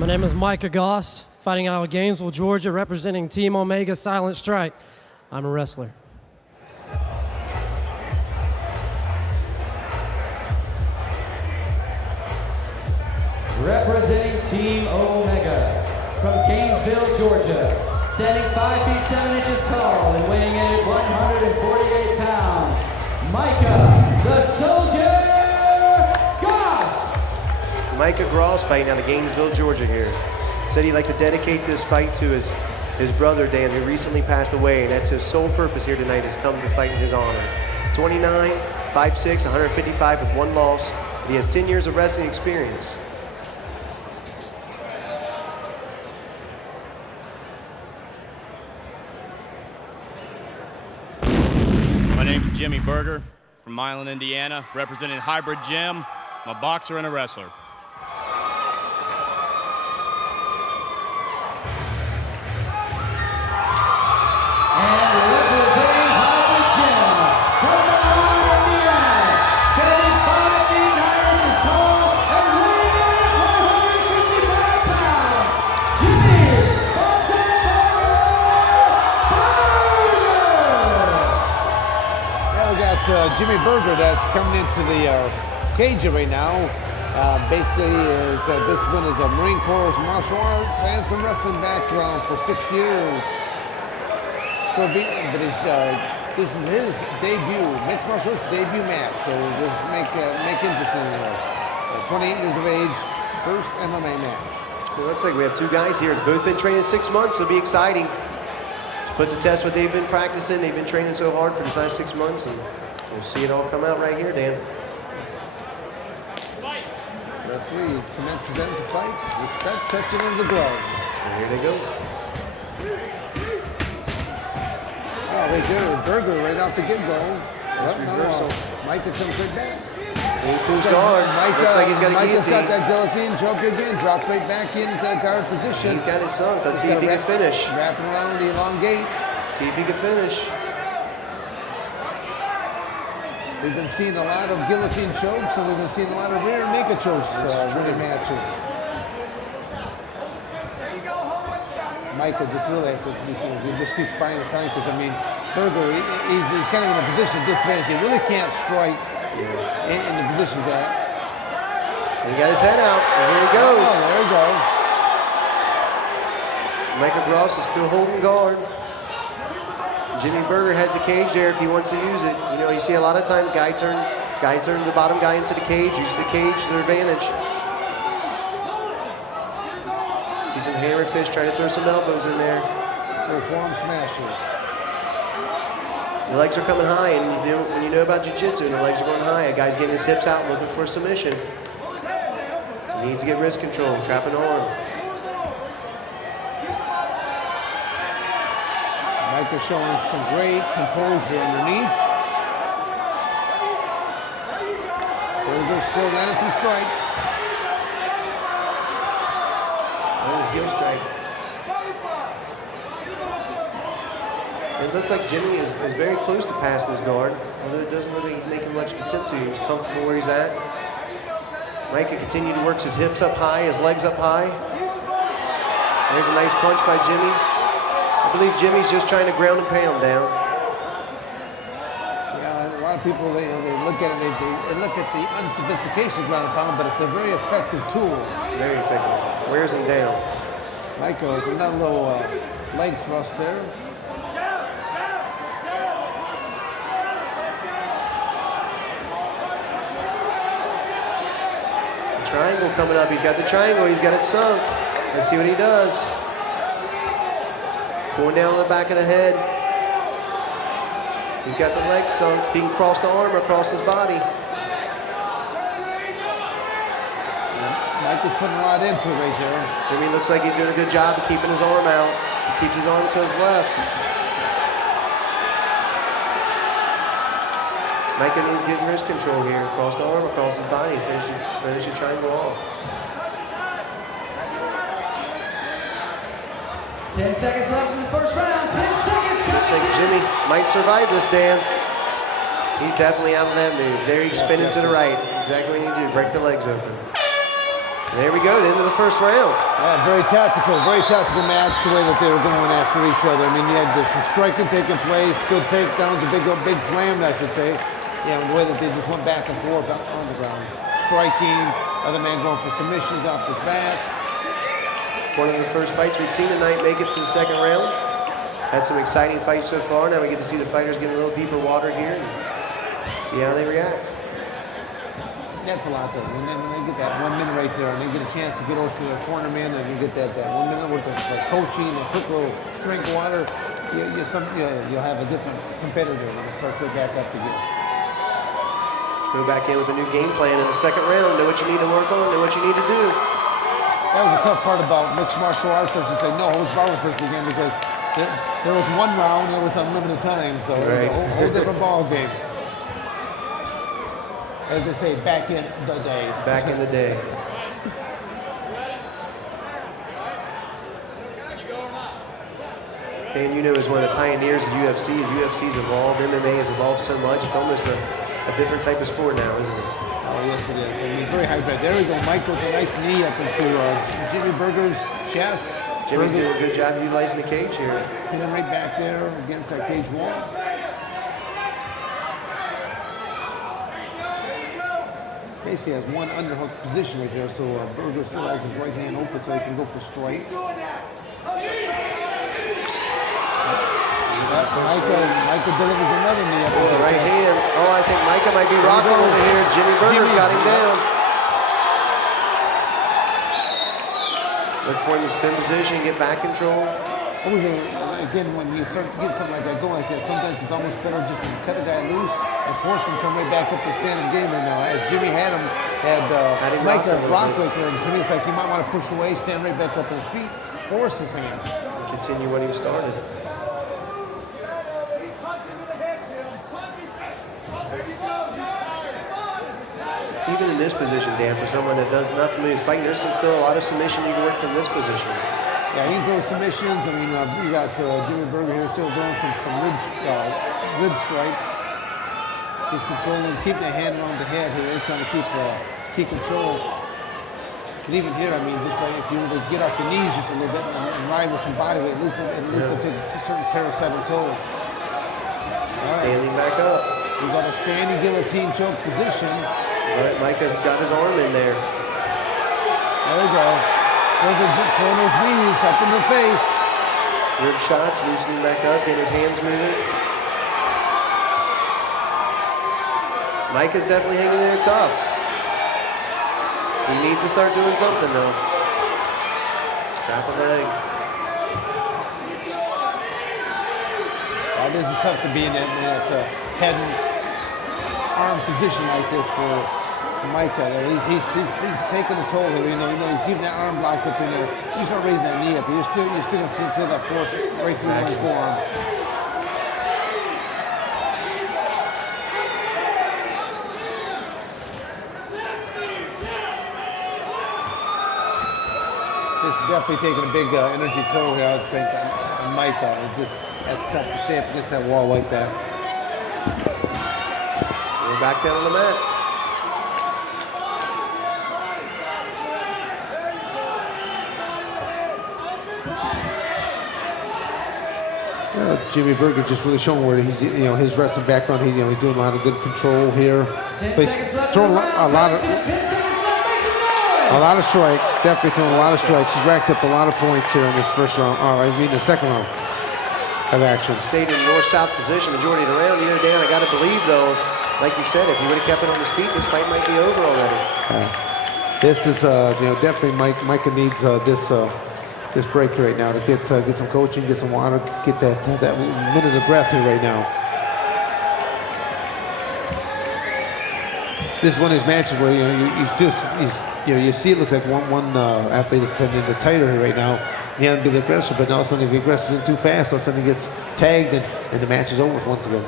My name is Micah Goss, fighting out of Gainesville, Georgia, representing Team Omega Silent Strike. I'm a wrestler. Representing Team Omega from Gainesville, Georgia, standing 5 feet 7 inches tall and weighing in at 148 pounds, Micah the Soldier Goss. Micah Goss fighting out of Gainesville, Georgia here. Said he'd like to dedicate this fight to his brother Dan, who recently passed away, and that's his sole purpose here tonight, is come to fight in his honor. 29, 5'6", 155 with 1 loss. He has 10 years of wrestling experience. My name's Jimmy Berger from Milan, Indiana, representing Hybrid Gym. I'm a boxer and a wrestler. And representing Hybrid Gym from Milan, Indiana, standing 5 feet 9 inches tall and weighing in at 155 pounds, Jimmy Yeah, we got Jimmy Berger that's coming into the cage right now. Basically, his discipline is a Marine Corps martial arts and some wrestling background for 6 years. So, this is his debut, mixed martial arts debut match. So just make interesting. 28 years of age, first MMA match. So it looks like we have 2 guys here. It's both been training 6 months, so it'll be exciting to put to test what they've been practicing. They've been training so hard for the last 6 months, and we'll see it all come out right here, Dan. Referee commences them to fight. Respect, touching of the gloves. And here they go. Oh, right there, Berger right off the get-go. Nice reversal. Micah comes right back. Includes guard. Looks like he's got a Micah's guillotine. got that guillotine, choke again, drops right back into that guard position. He's got his son. Let's see if he can finish. Wrapping around the elongate. See if he can finish. We've been seeing a lot of guillotine chokes, and we've been seeing a lot of rear naked chokes winning matches. Micah just realized that he just keeps buying his time because, I mean, Berger, he's kind of in a position of disadvantage. He really can't strike in the positions that. He got his head out, and here he goes. Oh, there you go. Micah Goss is still holding guard. Jimmy Berger has the cage there if he wants to use it. You know, you see a lot of times guy turn the bottom guy into the cage, use the cage to their advantage. See some hammer fist trying to throw some elbows in there. Forearm smashes. The legs are coming high, and when you know about jiu-jitsu, the legs are going high. A guy's getting his hips out looking for a submission. He needs to get wrist control, trap an arm. Micah showing some great composure underneath. Berger still landing some strikes. Oh, heel strike. It looks like Jimmy is very close to passing his guard, although it doesn't look like he's making much attempt to. He's comfortable where he's at. Micah continued to work his hips up high, his legs up high. There's a nice punch by Jimmy. I believe Jimmy's just trying to ground and pound down. Yeah, a lot of people, they look at it, they look at the unsophistication ground and pound, but it's a very effective tool. Very effective. Wears him down. Micah with another little leg thrust there. Triangle coming up. He's got the triangle. He's got it sunk. Let's see what he does. Going down the back of the head. He's got the leg sunk. He can cross the arm across his body. Micah's putting a lot into it right there. Jimmy looks like he's doing a good job of keeping his arm out. He keeps his arm to his left. Micah needs getting wrist control here. Across the arm, across his body. Finish the triangle off. 10 seconds left in the first round. 10 seconds coming. Looks like Jimmy might survive this, Dan. He's definitely out of that move. There he's spinning to the right. Exactly what you need to do. Break the legs open. There we go, the end of the first round. Very tactical match, the way that they were going after each other. I mean, you had some striking taking place, good takedowns, a big slam, I should say. You know, the way that they just went back and forth on the ground. Striking, other man going for submissions off his back. One of the first fights we've seen tonight make it to the second round. Had some exciting fights so far. Now we get to see the fighters get a little deeper water here and see how they react. That's a lot though. When they get that 1 minute right there and they get a chance to get over to their corner man and you get that 1 minute worth of coaching and a quick little drink of water, you'll have a different competitor when it starts right back up again. Go back in with a new game plan in the second round. Know what you need to work on, know what you need to do. That was the tough part about mixed martial arts. I should say, no holds barred first again because there was one round, there was unlimited time, so it was a whole different ball game. As they say, back in the day. Back in the day. And you know, as one of the pioneers of UFC's evolved, MMA has evolved so much, it's almost a different type of sport now, isn't it? Oh, yes, it is. I mean, very high bred. There we go. Mike with a nice knee up into Jimmy Berger's chest. Jimmy's doing a good job utilizing the cage here. Hit him right back there against that cage wall. Basically has one underhook position right there, so Berger still has his right hand open so he can go for strikes. Micah delivers another knee up. Oh, right hand. Oh, I think Micah might be rocking over here. Jimmy Berger's got him down. Look for him to spin position, get back control. Again, when you start getting something like that going like that, sometimes it's almost better just to cut a guy loose and force him to come right back up to stand in the game. And as Jimmy had Micah rock right there, and to me it's like you might want to push away, stand right back up on his feet, force his hands. Continue what he started. Even in this position, Dan, for someone that does nothing with fighting, there's still a lot of submission you can work from this position. Yeah, he can throw submissions. I mean, you got Jimmy Berger here still doing some rib strikes. He's controlling, keeping the hand around the head here, trying to keep control. You can even hear, I mean, just by if you were to get off the knees just a little bit and ride with some body weight, at least they'll take a certain parasite toll. Standing back up. He's got a standing guillotine choke position. All right, Micah's got his arm in there. There we go. Throwing those knees up in the face. Rib shots, loosening back up, getting his hands moving. Micah's definitely hanging in there tough. He needs to start doing something though. Trap a leg. This is tough to be in that head and arm position like this for Micah. He's taking a toll here. You know, he's keeping that arm blocked up in there. He's not raising that knee up. You're still gonna feel that force right through the forearm. This is definitely taking a big energy toll here, I would think, on Micah. That's tough to stay up against that wall like that. We're back down on the mat. Jimmy Berger just really showing where his wrestling background. He's doing a lot of good control here. But he's throwing a lot of strikes. Definitely throwing a lot of strikes. He's racked up a lot of points here in this first round. The second round of action. Stayed in north-south position majority of the round. Dan, I got to believe though, like you said, if he would have kept it on his feet, this fight might be over already. This is definitely Micah needs this break right now to get some coaching, get some water, get that minute of breath here right now. This is one of his matches where you see it looks like one athlete is turning into tighter here right now. He hasn't been aggressive, but all of a sudden if he aggresses too fast, all of a sudden he gets tagged and the match is over once again.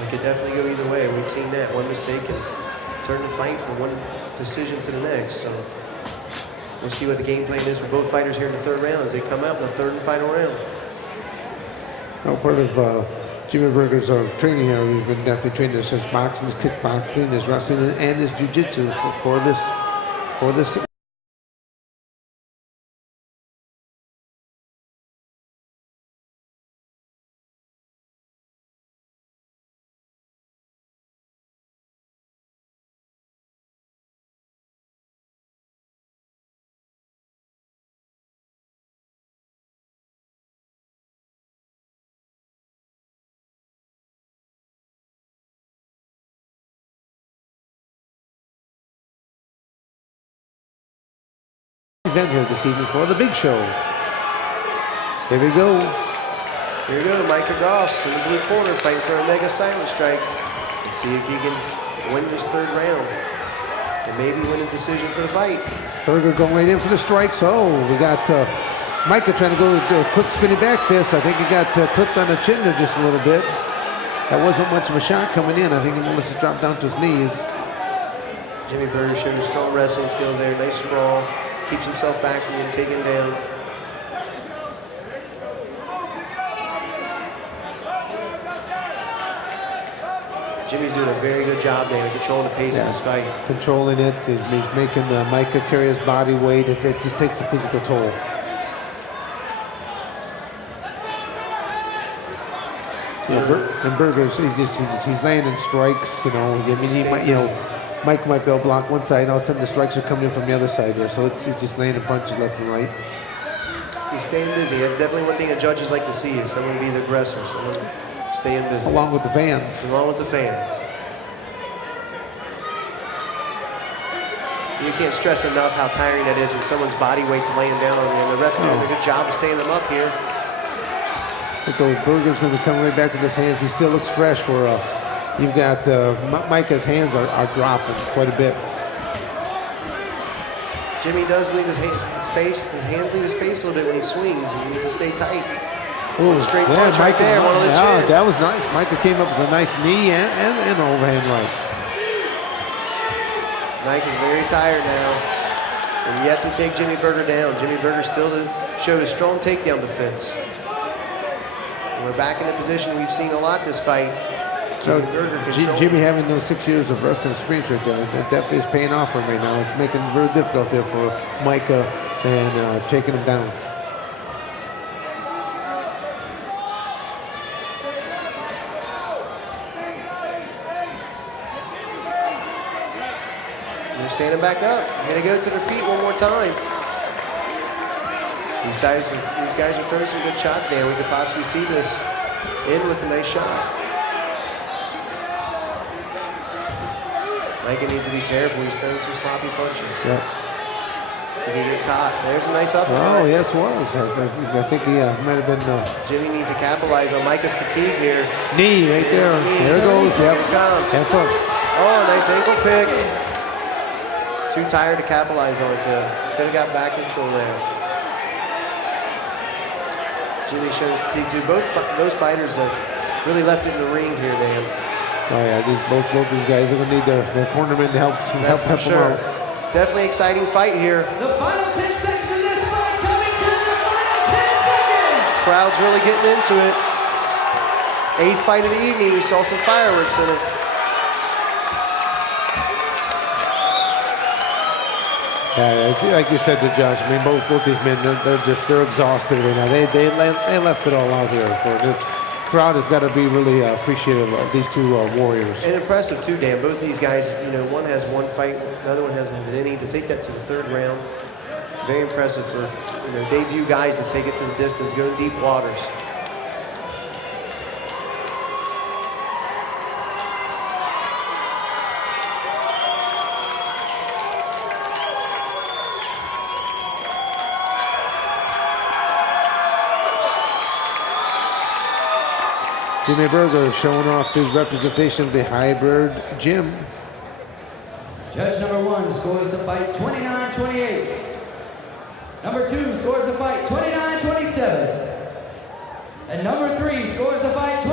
It could definitely go either way. We've seen that. One mistake can turn the fight from one decision to the next. So we'll see what the game plan is for both fighters here in the third round as they come out in the third and final round. Part of Jimmy Berger's training here, he's been definitely training his boxing, his kickboxing, his wrestling, and his jiu-jitsu for this for this. Event here this evening for the Big Show. Here we go. Here we go, Micah Goss in the blue corner fighting for a mega silent strike. Let's see if he can win this third round and maybe win a decision for the fight. Berger going right in for the strikes. Oh, we got Micah trying to go do a quick spinning back fist. I think he got clipped on the chin there just a little bit. That wasn't much of a shot coming in. I think he almost just dropped down to his knees. Jimmy Berger showing his strong wrestling skills there. Nice sprawl. Keeps himself back from getting taken down. Jimmy's doing a very good job there of controlling the pace of this fight. Controlling it. He's making Micah carry his body weight. It just takes a physical toll. And Berger's he's landing strikes. You know, I mean, he might, you know, Mike might be able to block one side, and all of a sudden the strikes are coming in from the other side there. So he's just landing punches left and right. He's staying busy. That's definitely one thing that judges like to see is someone be the aggressor, someone staying busy. Along with the fans. Along with the fans. You can't stress enough how tiring that is when someone's body weight's laying down on you. And the ref's doing a good job of staying them up here. I think Berger's going to come right back with his hands. He still looks fresh for you've got Micah's hands are dropping quite a bit. Jimmy does leave his hands leave his face a little bit when he swings. He needs to stay tight. Ooh, straight punch right there, one on the chin. That was nice. Micah came up with a nice knee and an overhand right. Mike is very tired now, and yet to take Jimmy Berger down. Jimmy Berger still showed a strong takedown defense. And we're back in a position we've seen a lot this fight. So Jimmy having those 6 years of wrestling experience right there, that definitely is paying off for him right now. It's making it very difficult there for Micah and taking him down. They're standing back up. They're gonna go to their feet one more time. These guys are throwing some good shots, Dan. We could possibly see this end with a nice shot. Micah needs to be careful. He's throwing some sloppy punches. Yeah. If he get caught, there's a nice uppercut. Oh, yes, was. I think he might have been. Jimmy needs to capitalize on Micah's fatigue here. Knee right there. There it goes. Yep. Oh, nice ankle pick. Too tired to capitalize on it. Could have got back control there. Jimmy shows fatigue too. Both those fighters have really left it in the ring here, Dan. Oh yeah, both these guys are gonna need their cornermen to help them out. Definitely exciting fight here. The final 10 seconds of this fight coming to the final 10 seconds. Crowd's really getting into it. 8th fight of the evening. We saw some fireworks in it. Yeah, like you said to Josh, I mean both these men they're exhausted right now. They left it all out here. The crowd has got to be really appreciative of these two warriors. And impressive too, Dan. Both of these guys, you know, one has one fight, the other one hasn't had any. To take that to the 3rd round, very impressive for debut guys to take it to the distance, go to deep waters. Jimmy Berger showing off his representation of the hybrid gym. Judge number 1 scores the fight 29-28. Number 2 scores the fight 29-27. And number 3 scores the fight 20.